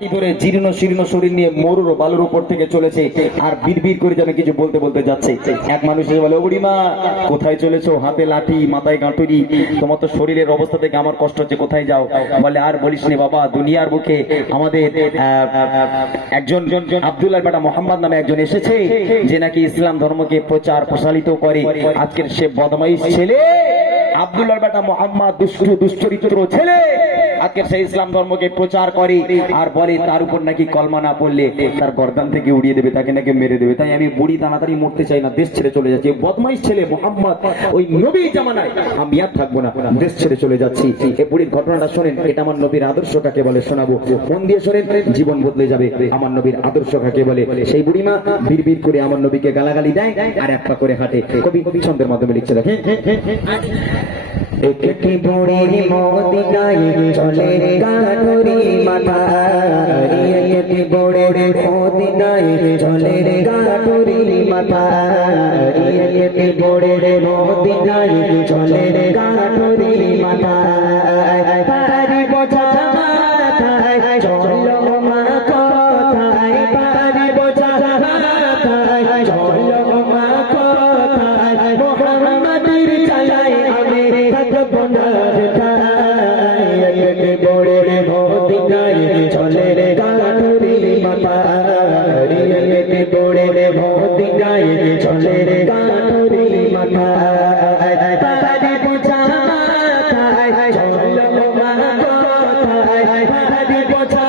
আমার কষ্ট হচ্ছে, কোথায় যাও? বলে, আর বলিস বাবা, দুনিয়ার আমাদের একজন আব্দুল্লাহ বেটা মোহাম্মদ নামে একজন এসেছে, যে নাকি ইসলাম ধর্মকে প্রচার প্রসারিত করে। আজকের সে বদমাইশ ছেলে, আব্দুল্লাহ বেটা মোহাম্মদ দুশ্চরিত্র ছেলে আজকে সেই ইসলাম ধর্মকে প্রচার করে আর বলে, তার উপর নাকি কলমা না পড়লে তার গর্দান থেকে উড়িয়ে দেবে, তাকে নাকি মেরে দেবে। তাই আমি বুড়ি, তাড়াতাড়ি মরতে চাই না, দেশ ছেড়ে চলে যাচ্ছি। বদমাইশ ছেলে মোহাম্মদ, ওই নবী জামানায় আমি আর থাকব না, দেশ ছেড়ে চলে যাচ্ছি। এই বুড়ির ঘটনাটা শোনেন, এটা আমার নবীর আদর্শ কাকে বলে শোনাবো। মন দিয়ে শোনেন, জীবন বদলে যাবে, আমার নবীর আদর্শ কাকে বলে। সেই বুড়িমা বীর বীর করে আমার নবীকে গালাগালি দেয় আর এক পা করে হাঁটে। কবি কবি ছন্দের মাধ্যমে লিখছে দেখেন। একটি বুড়ি মদিনায় চলে গানুরি মাথা। একটি বুড়ি মদিনায় চলে গানুরি মাথা। একটি বুড়ি মদিনায় চলে বড়ে চলে রে গানুরি বড়ে মদিনায় চলে রে গানুরি মাথায় চলো মা কথায় পারি বোঝা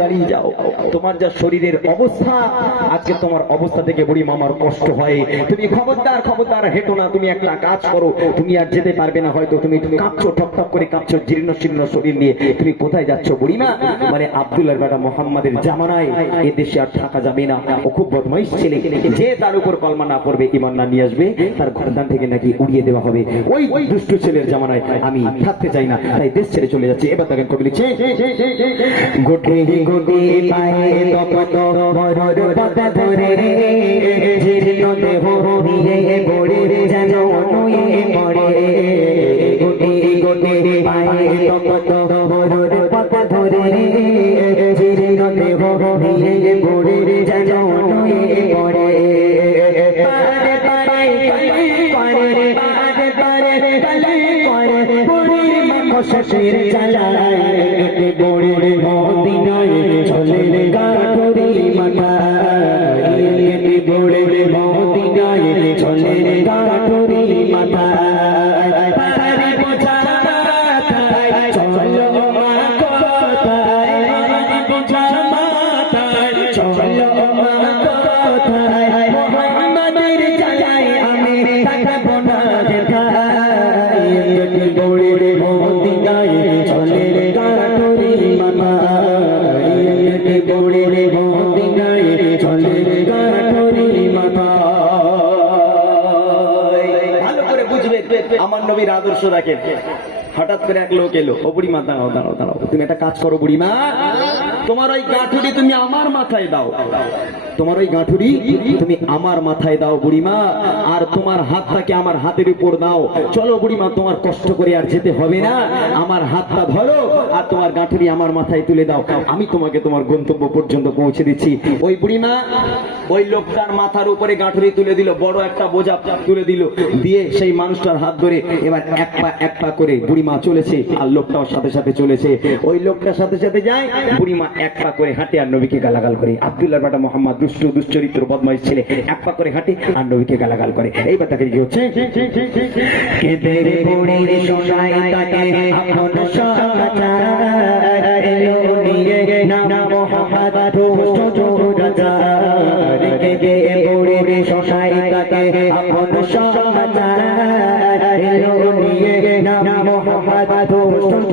দাঁড়িয়ে যাও। তোমার যা শরীরের অবস্থা, আজকে তোমার অবস্থা থেকে বুড়িমা আমার কষ্ট হয়। তুমি খবরদার খবরদার, হেঁটো না, তুমি একটা কাজ করো। তুমি আর যেতে পারবে না হয়তো, তুমি তুমি কাঁপছো ঠক ঠক করে কাঁপছো জীর্ণ শীর্ণ শরীর নিয়ে। তুমি কোথায় যাচ্ছ বুড়িমা মানে আব্দুল্লাহ বেটা মোহাম্মদের জামানায়। এ দেশে আর থাকা যাবে না। ও খুব বদমাইশ ছেলে। যে তার উপর কলমা না পড়বে ইমান না নিয়ে আসবে, তার ঘরদান থেকে নাকি উড়িয়ে দেওয়া হবে। ওই ওই দুষ্ট ছেলের জামানায় আমি থাকতে চাই না, তাই দেশ ছেড়ে চলে যাচ্ছি। এবার দেখেন কবি লিখছে। গোটে গোটে পায়ে তপত মরর পথ ধরে জীর্ণ দেহ নিয়ে গড়ে যেন অনুয়ে পড়ে গোটে গোটে পায়ে তপত মরর পথ ধরে জীর্ণ দেহ নিয়ে গড়ে যেন অনুয়ে পড়ে পারে পারে আমার নবীর আদর্শ রাখেন। হঠাৎ করে এক লোক এলো, ও বুড়িমা, দাঁড়াও দাঁড়াও দাঁড়াও। তুমি একটা কাজ করো বুড়িমা। তোমার ওই গাঠুটি তুমি আমার মাথায় দাও। তোমার ওই গাঁঠুরি তুমি আমার মাথায় দাও বুড়িমা, আর তোমার হাতটাকে আমার হাতের উপর দাও। চলো বুড়িমা, তোমার কষ্ট করে আর যেতে হবে না। আমার হাতটা ধরো, আর তোমার গাঁঠুরি আমার মাথায় তুলে দাও। আমি তোমাকে তোমার গন্তব্য পর্যন্ত পৌঁছে দিচ্ছি। ওই বুড়িমা, ওই লোকটার মাথার উপরে গাঁঠুরি তুলে দিল, বড় একটা বোঝা তুলে দিল। দিয়ে সেই মানুষটার হাত ধরে এবার এক পা এক পা করে বুড়িমা চলেছে, আর লোকটাও সাথে সাথে চলেছে। ওই লোকটার সাথে সাথে যায়, বুড়িমা এক পা করে হাঁটে আর নবীকে গালাগাল করে। আব্দুল্লাহ বাটা মোহাম্মদ দুষ্ট দুশ্চরিত্র বদমাইশ ছেলে এক পা করে হাঁটে আর নবীকে গালাগাল করে এইবার তাকে কি হচ্ছে সমাচার নিয়ে নাম মোহাম্মদ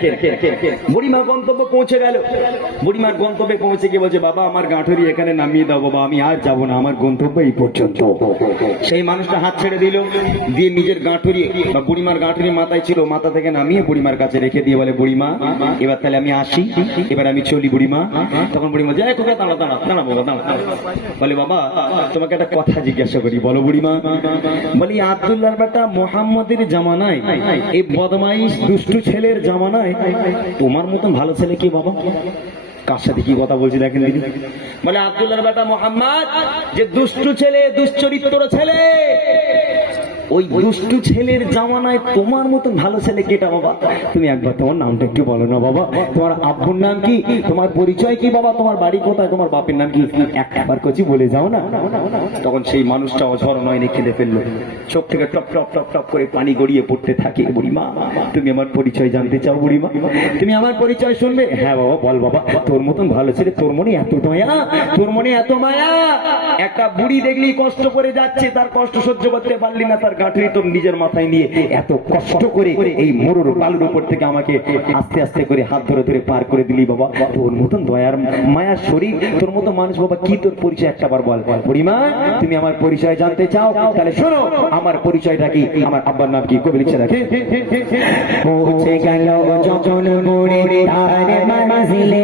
এইবারে বুড়িমা গন্তব্য পৌঁছে গেল। বুড়িমার গন্তব্যে পৌঁছে গিয়ে বলছে, বাবা, আমার গাঁঠরি এখানে নামিয়ে দাও, বাবা, আমি আর যাব না, আমার গন্তব্য এই পর্যন্ত। সেই মানুষটা হাত ছেড়ে দিল, দিয়ে নিজের গাঁঠরি বা বুড়িমার গাঁঠরি মাথায় ছিল, মাথা থেকে নামিয়ে বুড়িমার কাছে রেখে দিয়ে বলে, বুড়িমা, এবার তাহলে আমি আসি, এবার আমি চলি বুড়িমা। তখন বুড়িমা যায় কোথায় দাঁড়া দাঁড়া দাঁড়া বাবা দাঁড়া। বলে, বাবা, তোমাকে একটা কথা জিজ্ঞাসা করি, বলো বুড়িমা। বলি আব্দুল্লাহর বেটা মোহাম্মদের জামানায়, এই বদমাইশ দুষ্টু ছেলের জামানায় তোমার মতন ভালো ছেলে কি বাবা? কার সাথে কি কথা বলছি দেখেন দিদি। বলে আব্দুল্লাহ বেটা মোহাম্মদ, যে দুষ্টু ছেলে, দুশ্চরিত্র ছেলে ওই দুষ্টু ছেলের জামানায় তোমার মতন ভালো ছেলে কেটা বাবা? তুমি একবার তোমার নামটা একটু বলো না বাবা। তোমার আব্বুর নাম কি? তোমার পরিচয় কি বাবা? তোমার বাড়ি কোথায়? তোমার বাপের নাম কি? একবার কচি বলে যাও না। তখন সেই মানুষটা অঝর নয়নে কেঁদে ফেলল। চোখ থেকে টপ টপ টপ টপ করে পানি গড়িয়ে পড়তে থাকে, বুড়িমা। তুমি আমার পরিচয় জানতে চাও, বুড়িমা? তুমি আমার পরিচয় শুনবে? হ্যাঁ বাবা, বল বাবা। তোর মতন ভালো ছেলে তোর মনে এত মায়া? তোর মনে এত মায়া? একটা বুড়ি দেখলেই কষ্ট করে যাচ্ছে, তার কষ্ট সহ্য করতে পারলি না, তার গাঁঠরি তোর নিজের মাথায় নিয়ে এত কষ্ট করে এই মরুর বালুর উপর থেকে আমাকে আস্তে আস্তে করে হাত ধরে ধরে পার করে দিলি বাবা। তোর মতন দয়ার মায়ার শরীর, তোর মতো মানুষ বাবা, কি তোর পরিচয় একটা বার বল? বুড়িমা, তুমি আমার পরিচয় জানতে চাও? তাহলে শোনো, আমার পরিচয়টা কি? আমার আব্বার নাম কি? কবি লিখছে রাখি পৌঁছে গেল যখন মুড়ে তার মাঝিলে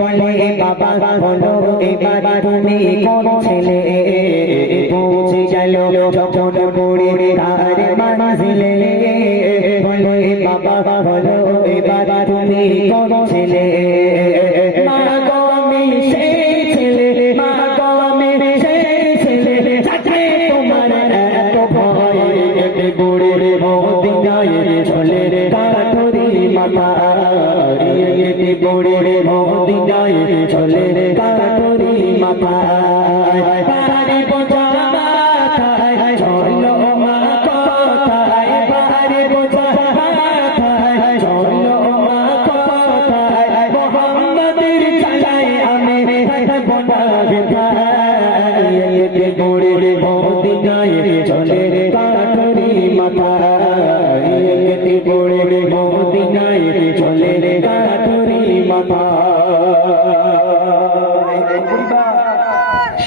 বলে, বাবা, বলো এবার তুমি কোন ছেলে? পৌঁছে গেল, যখন মুড়ে তার মাঝিলে বলে বাবা, বলো, এবার তুমি ছেলে? মা গো, আমি চলে রে কাঠরি মাথা এতে রে কাঠরি মাথা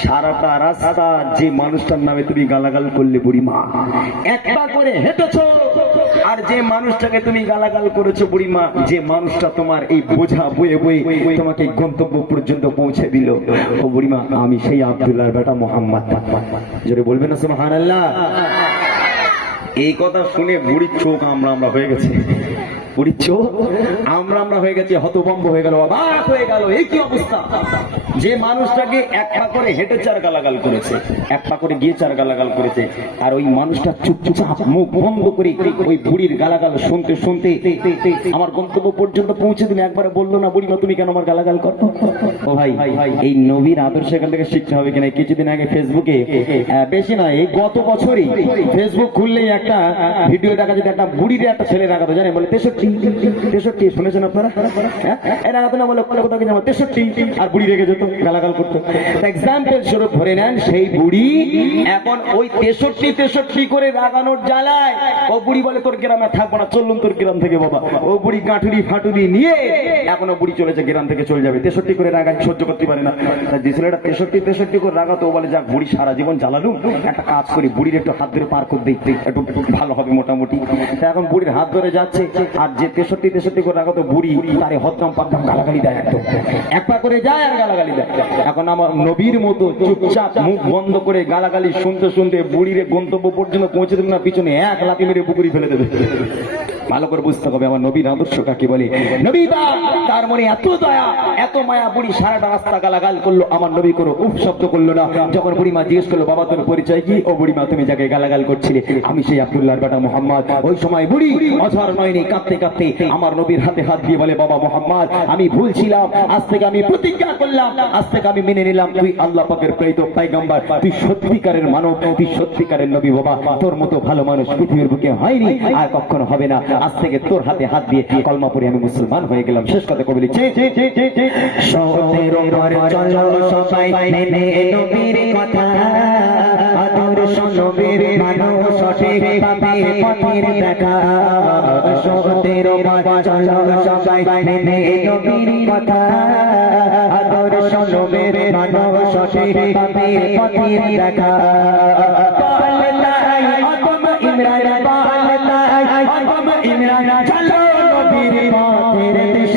সারাটা রাস্তা যে মানুষটার নামে তুমি গালাগাল করলে বুড়িমা। একটা করে আর যে মানুষটাকে তুমি গালাগাল করেছ বুড়িমা, যে মানুষটা তোমার এই বোঝা বয়ে বয়ে তোমাকে গন্তব্য পর্যন্ত পৌঁছে দিল। বুড়িমা, আমি সেই আব্দুল্লাহর বেটা মোহাম্মদ। জোরে বলবেন না সুবহান আল্লাহ এই কথা শুনে বুড়ির চোখ আমরা আমরা হয়ে গেছে। বুড়ির আমরা আমরা হয়ে গেছি, হতভম্ব হয়ে গেল, অবাক হয়ে গেল, এই কি অবস্থা? যে মানুষটাকে এক পা করে হেঁটে চার গালাগাল করেছে, এক পা করে গিয়ে চার গালাগাল করেছে, আর ওই মানুষটা চুপচাপ মুখ বন্ধ করে ওই বুড়ির গালাগাল শুনতে শুনতে, আমার গন্তব্য পর্যন্ত পৌঁছে দিলে একবারে বলল, না বুড়িমা, তুমি কেন আমার গালাগাল করো? ও ভাই, এই নবীর আদর্শ এখান থেকে শিখতে হবে কিনা? কিছুদিন আগে ফেসবুকে বেশি না এই গত বছরই ফেসবুক খুললেই একটা ভিডিও দেখা যেত একটা বুড়ির একটা ছেলে রাখাতো জানেন? বলে তেষট্টি তেষট্টি, শুনেছেন আপনারা? হ্যাঁ? এই রাখাতো না বলে কোথাও আমার তেষট্টি আর বুড়ি রেখে যেত গালাগাল করতো। এক্সাম্পল স্বরূপ ধরে নেন, সেই বুড়ি এখন ওই তেষট্টি তেষট্টি করে রাগানোর জ্বালায়, ও বুড়ি বলে, তোর গ্রামে থাকব না চললুন তোর গ্রাম থেকে, বাবা। ও বুড়ি গাঁটুরি ফাটুরি নিয়ে এখনও বুড়ি চলেছে গ্রাম থেকে চলে যাবে। তেষট্টি করে রাগায় সহ্য করতে পারে না। যে ছেলেটা তেষট্টি তেষট্টি করে রাগাতো বলে, যাক, বুড়ি সারা জীবন জ্বালালু একটা কাজ করি, বুড়ির একটু হাত ধরে পার করে দিই একটু ভালো হবে মোটামুটি। এখন বুড়ির হাত ধরে যাচ্ছে, আর যে তেষট্টি তেষট্টি করে রাগাতো বুড়ি, তারে হদ্দাম পাদ্দাম গালাগালি দেয় একদম। এক করে যায় আর গালাগালি দেয়। এখন আমার নবীর মতো চুপচাপ মুখ বন্ধ করে গালাগালি শুনতে শুনতে বুড়ির গন্তব্য পর্যন্ত পৌঁছে দেবে না, পিছনে এক লাথি মেরে পুকুরি ফেলে দেবে। ভালো করে বুঝতে হবে, আমার নবীর আদর্শ কাকে বলে? নবী তার মনে এত দয়া, এত মায়া, বুড়ি সারাটা রাস্তা গালাগাল করল, আমার নবী কোনো উপ শব্দ করল না। যখন বুড়িমা জিজ্ঞেস করল, বাবা, তোর পরিচয় কি? ও বুড়িমা, তুমি যাকে গালাগাল করছিলে, আমি সেই আব্দুল্লাহর বেটা মোহাম্মদ। ওই সময় বুড়ি অঝার নয়নি কাঁদতে কাঁদতে আমার নবীর হাতে হাত দিয়ে বলে, বাবা মোহাম্মদ, আমি ভুল ছিলাম। আজ থেকে আমি প্রতিজ্ঞা করলাম। আজ থেকে আমি মেনে নিলাম। তুই আল্লাহ পাকের প্রেরিত পাইগাম্বার তুই সত্যিকারের মানব, তুই সত্যিকারের নবী, বাবা। তোর মতো ভালো মানুষ পৃথিবীর বুকে হয়নি, আর কখনো হবে না। আজ থেকে তোর হাতে হাত দিয়ে কলমা পড়ে আমি মুসলমান হয়ে গেলাম। শেষ কথা কবি লিখছে সবাই মেনে নবীর কথা। নবীর মানুষ সঠিক পাবে পথের দেখা। সতের ওপর চলো সবাই মেনে নবীর কথা। আদর্শ নবীর ইমরান ইমরান। চলো নবীর পথের দিশায়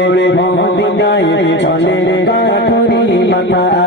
বড়